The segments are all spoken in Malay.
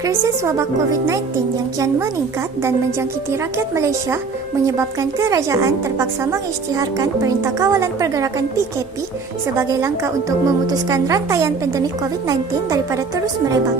Krisis wabak COVID-19 yang kian meningkat dan menjangkiti rakyat Malaysia menyebabkan kerajaan terpaksa mengisytiharkan Perintah Kawalan Pergerakan PKP sebagai langkah untuk memutuskan rantaian pandemik COVID-19 daripada terus merebak.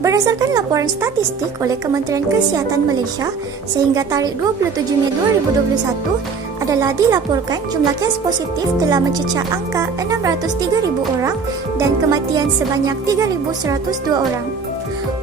Berdasarkan laporan statistik oleh Kementerian Kesihatan Malaysia, sehingga tarikh 27 Mei 2021 adalah dilaporkan jumlah kes positif telah mencecah angka 603,000 orang dan kematian sebanyak 3,102 orang.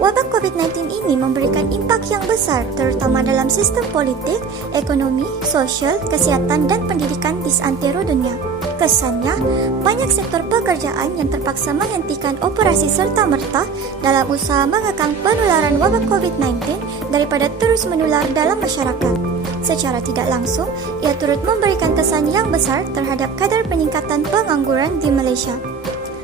Wabak COVID-19 ini memberikan impak yang besar terutama dalam sistem politik, ekonomi, sosial, kesihatan dan pendidikan di seantero dunia. Kesannya, banyak sektor pekerjaan yang terpaksa menghentikan operasi serta-merta dalam usaha mengekang penularan wabak COVID-19 daripada terus menular dalam masyarakat. Secara tidak langsung, ia turut memberikan kesan yang besar terhadap kadar peningkatan pengangguran di Malaysia.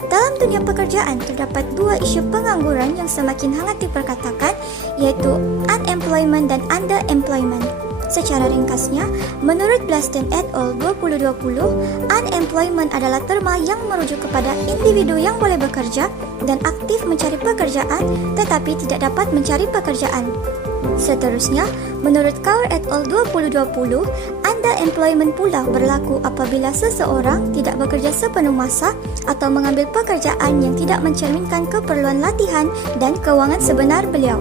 Dalam dunia pekerjaan, terdapat dua isu pengangguran yang semakin hangat diperkatakan, iaitu unemployment dan underemployment. Secara ringkasnya, menurut Blaston et al. 2020, unemployment adalah terma yang merujuk kepada individu yang boleh bekerja dan aktif mencari pekerjaan tetapi tidak dapat mencari pekerjaan. Seterusnya, menurut Kaur et al. 2020, underemployment pula berlaku apabila seseorang tidak bekerja sepenuh masa atau mengambil pekerjaan yang tidak mencerminkan keperluan latihan dan kewangan sebenar beliau.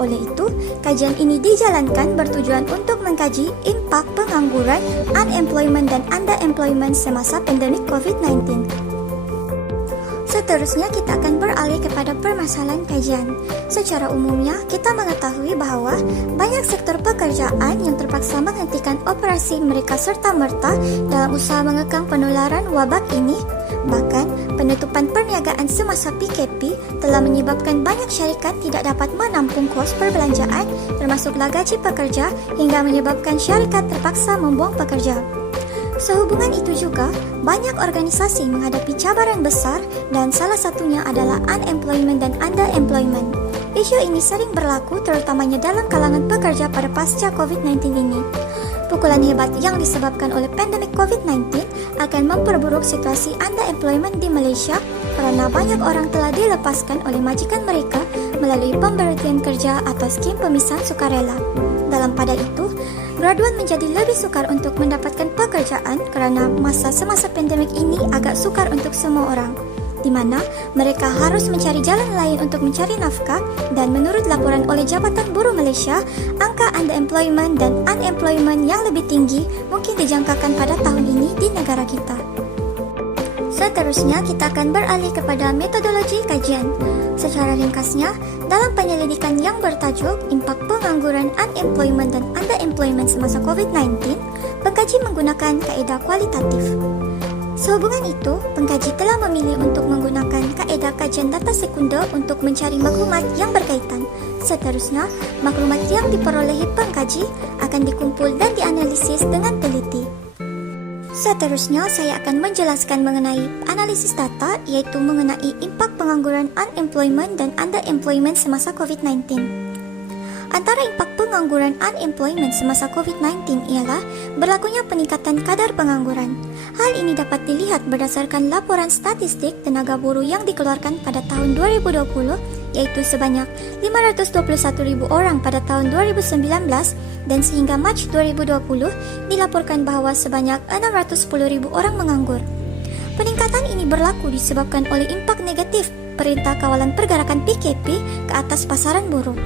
Oleh itu, kajian ini dijalankan bertujuan untuk mengkaji impak pengangguran, unemployment dan underemployment semasa pandemik COVID-19. Seterusnya, kita akan beralih kepada permasalahan kajian. Secara umumnya, kita mengetahui bahawa banyak sektor pekerjaan yang terpaksa menghentikan operasi mereka serta-merta dalam usaha mengekang penularan wabak ini. Bahkan, penutupan perniagaan semasa PKP telah menyebabkan banyak syarikat tidak dapat menampung kos perbelanjaan termasuklah gaji pekerja hingga menyebabkan syarikat terpaksa membuang pekerja. Sehubungan itu juga, banyak organisasi menghadapi cabaran besar dan salah satunya adalah unemployment dan underemployment. Isu ini sering berlaku terutamanya dalam kalangan pekerja pada pasca COVID-19 ini. Pukulan hebat yang disebabkan oleh pandemik COVID-19 akan memperburuk situasi underemployment di Malaysia kerana banyak orang telah dilepaskan oleh majikan mereka melalui pemberhentian kerja atau skim pemisahan sukarela. Dalam pada itu, graduan menjadi lebih sukar untuk mendapatkan pekerjaan kerana semasa pandemik ini agak sukar untuk semua orang, di mana mereka harus mencari jalan lain untuk mencari nafkah dan menurut laporan oleh Jabatan Buruh Malaysia, angka underemployment dan unemployment yang lebih tinggi mungkin dijangkakan pada tahun ini di negara kita. Seterusnya, kita akan beralih kepada metodologi kajian. Secara ringkasnya, dalam penyelidikan yang bertajuk Impak Pengangguran, Unemployment dan Underemployment semasa COVID-19, pengkaji menggunakan kaedah kualitatif. Sehubungan itu, pengkaji telah memilih untuk menggunakan kaedah kajian data sekunder untuk mencari maklumat yang berkaitan. Seterusnya, maklumat yang diperolehi pengkaji akan dikumpul dan dianalisis dengan teliti. Seterusnya, saya akan menjelaskan mengenai analisis data, iaitu mengenai impak pengangguran, unemployment dan underemployment semasa COVID-19. Antara impak pengangguran unemployment semasa COVID-19 ialah berlakunya peningkatan kadar pengangguran. Hal ini dapat dilihat berdasarkan laporan statistik tenaga buruh yang dikeluarkan pada tahun 2020, iaitu sebanyak 521,000 orang pada tahun 2019 dan sehingga Mac 2020 dilaporkan bahawa sebanyak 610,000 orang menganggur. Peningkatan ini berlaku disebabkan oleh impak negatif Perintah Kawalan Pergerakan PKP ke atas pasaran buruh.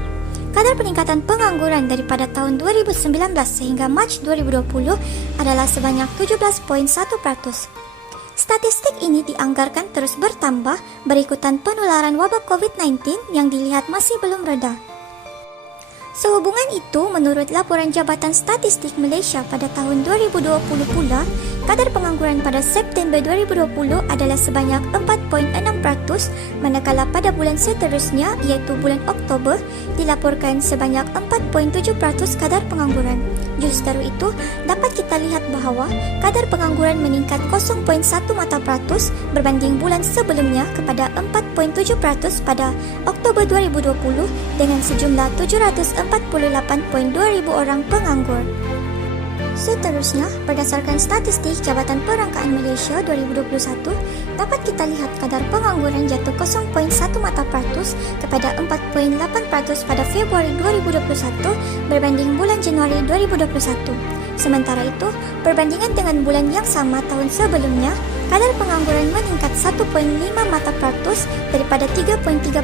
Kadar peningkatan pengangguran daripada tahun 2019 sehingga Mac 2020 adalah sebanyak 17.1%. Statistik ini dianggarkan terus bertambah berikutan penularan wabak COVID-19 yang dilihat masih belum reda. Sehubungan itu, menurut laporan Jabatan Statistik Malaysia pada tahun 2020 pula, kadar pengangguran pada September 2020 adalah sebanyak 4.6%, manakala pada bulan seterusnya, iaitu bulan Oktober, dilaporkan sebanyak 4.7% kadar pengangguran. Justru itu, dapat kita lihat bahawa kadar pengangguran meningkat 0.1% berbanding bulan sebelumnya kepada 4.7% pada Oktober 2020 dengan sejumlah 748.2 ribu orang penganggur. Seterusnya, berdasarkan statistik Jabatan Perangkaan Malaysia 2021, dapat kita lihat kadar pengangguran jatuh 0.1 mata peratus kepada 4.8% pada Februari 2021 berbanding bulan Januari 2021. Sementara itu, perbandingan dengan bulan yang sama tahun sebelumnya, kadar pengangguran meningkat 1.5 mata peratus daripada 3.3%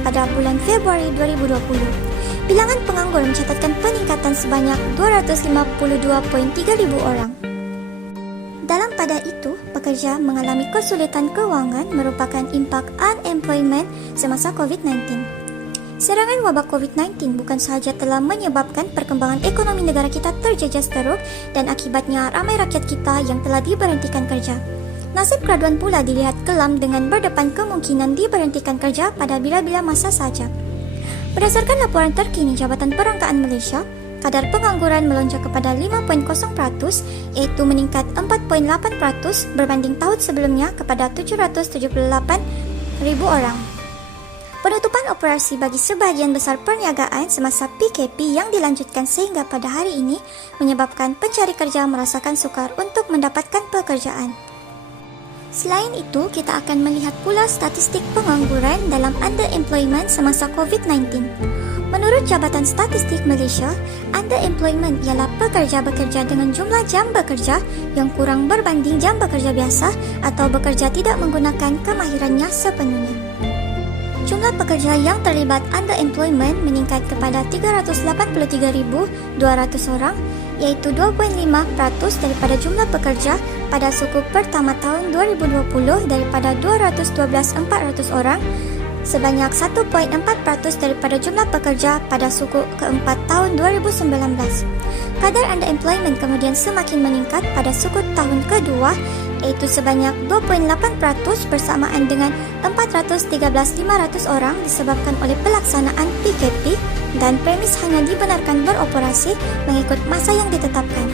pada bulan Februari 2020. Bilangan penganggur mencatatkan peningkatan sebanyak 252.3 ribu orang. Dalam pada itu, pekerja mengalami kesulitan kewangan merupakan impak unemployment semasa COVID-19. Serangan wabak COVID-19 bukan sahaja telah menyebabkan perkembangan ekonomi negara kita terjejas teruk dan akibatnya ramai rakyat kita yang telah diberhentikan kerja. Nasib keraduan pula dilihat kelam dengan berdepan kemungkinan diberhentikan kerja pada bila-bila masa saja. Berdasarkan laporan terkini Jabatan Perangkaan Malaysia, kadar pengangguran melonjak kepada 5.0%, iaitu meningkat 4.8% berbanding tahun sebelumnya kepada 778,000 orang. Penutupan operasi bagi sebahagian besar perniagaan semasa PKP yang dilanjutkan sehingga pada hari ini menyebabkan pencari kerja merasakan sukar untuk mendapatkan pekerjaan. Selain itu, kita akan melihat pula statistik pengangguran dalam underemployment semasa COVID-19. Menurut Jabatan Statistik Malaysia, underemployment ialah pekerja bekerja dengan jumlah jam bekerja yang kurang berbanding jam bekerja biasa atau bekerja tidak menggunakan kemahirannya sepenuhnya. Jumlah pekerja yang terlibat underemployment meningkat kepada 383,200 orang, iaitu 2.5% daripada jumlah pekerja pada suku pertama tahun 2020 daripada 212,400 orang, sebanyak 1.4% daripada jumlah pekerja pada suku keempat tahun 2019. Kadar underemployment kemudian semakin meningkat pada suku tahun kedua, iaitu sebanyak 2.8% bersamaan dengan 413,500 orang disebabkan oleh pelaksanaan PKP dan premis hanya dibenarkan beroperasi mengikut masa yang ditetapkan.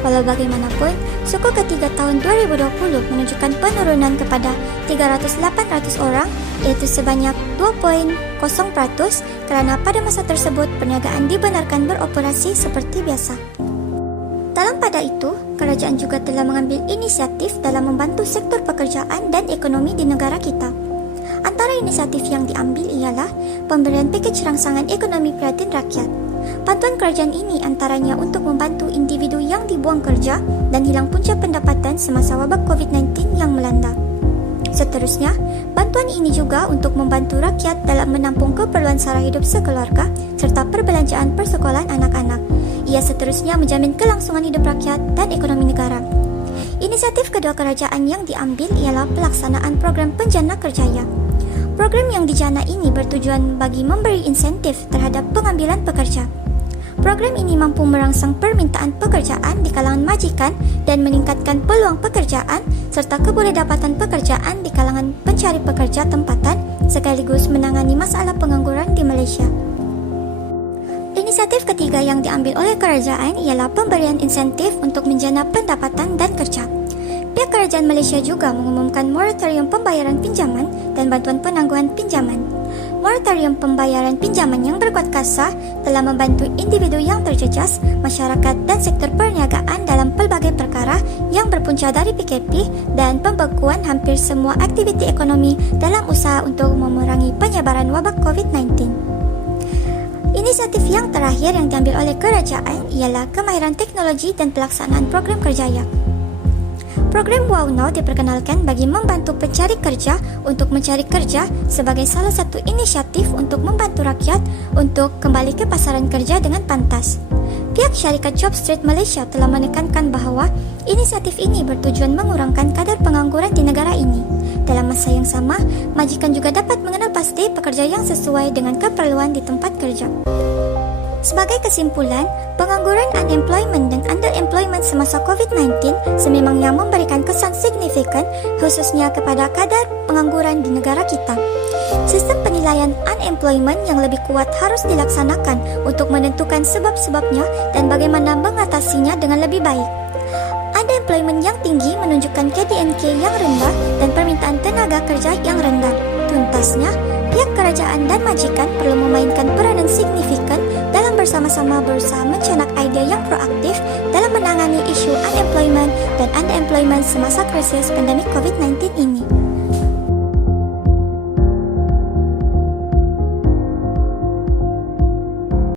Walau bagaimanapun, suku ketiga tahun 2020 menunjukkan penurunan kepada 300,800 orang, iaitu sebanyak 2.0% kerana pada masa tersebut perniagaan dibenarkan beroperasi seperti biasa. Dalam pada itu, kerajaan juga telah mengambil inisiatif dalam membantu sektor pekerjaan dan ekonomi di negara kita. Antara inisiatif yang diambil ialah pemberian pakej rangsangan ekonomi prihatin rakyat. Bantuan kerajaan ini antaranya untuk membantu individu yang dibuang kerja dan hilang punca pendapatan semasa wabak COVID-19 yang melanda. Seterusnya, bantuan ini juga untuk membantu rakyat dalam menampung keperluan sara hidup sekeluarga serta perbelanjaan persekolahan anak-anak. Ia seterusnya menjamin kelangsungan hidup rakyat dan ekonomi negara. Inisiatif kedua kerajaan yang diambil ialah pelaksanaan program penjana kerjaya. Program yang dijana ini bertujuan bagi memberi insentif terhadap pengambilan pekerja. Program ini mampu merangsang permintaan pekerjaan di kalangan majikan dan meningkatkan peluang pekerjaan serta kebolehdapatan pekerjaan di kalangan pencari pekerja tempatan sekaligus menangani masalah pengangguran di Malaysia. Inisiatif ketiga yang diambil oleh kerajaan ialah pemberian insentif untuk menjana pendapatan dan kerja. Pihak kerajaan Malaysia juga mengumumkan moratorium pembayaran pinjaman dan bantuan penangguhan pinjaman. Moratorium pembayaran pinjaman yang berkuat kasa telah membantu individu yang terjejas, masyarakat dan sektor perniagaan dalam pelbagai perkara yang berpunca dari PKP dan pembekuan hampir semua aktiviti ekonomi dalam usaha untuk memerangi penyebaran wabak COVID-19. Inisiatif yang terakhir yang diambil oleh kerajaan ialah kemahiran teknologi dan pelaksanaan program kerjaya. Program Wow Now diperkenalkan bagi membantu pencari kerja untuk mencari kerja sebagai salah satu inisiatif untuk membantu rakyat untuk kembali ke pasaran kerja dengan pantas. Pihak syarikat JobStreet Malaysia telah menekankan bahawa inisiatif ini bertujuan mengurangkan kadar pengangguran di negara ini. Dalam masa yang sama, majikan juga dapat mengenal pasti pekerja yang sesuai dengan keperluan di tempat kerja. Sebagai kesimpulan, pengangguran unemployment dan underemployment semasa COVID-19 sememangnya memberikan kesan signifikan khususnya kepada kadar pengangguran di negara kita. Sistem penilaian unemployment yang lebih kuat harus dilaksanakan untuk menentukan sebab-sebabnya dan bagaimana mengatasinya dengan lebih baik. Unemployment yang tinggi menunjukkan KDNK yang rendah dan permintaan tenaga kerja yang rendah. Tuntasnya, pihak kerajaan dan majikan perlu memainkan peranan signifikan dalam bersama-sama berusaha mencenak ide yang proaktif dalam menangani isu unemployment dan underemployment semasa krisis pandemi COVID-19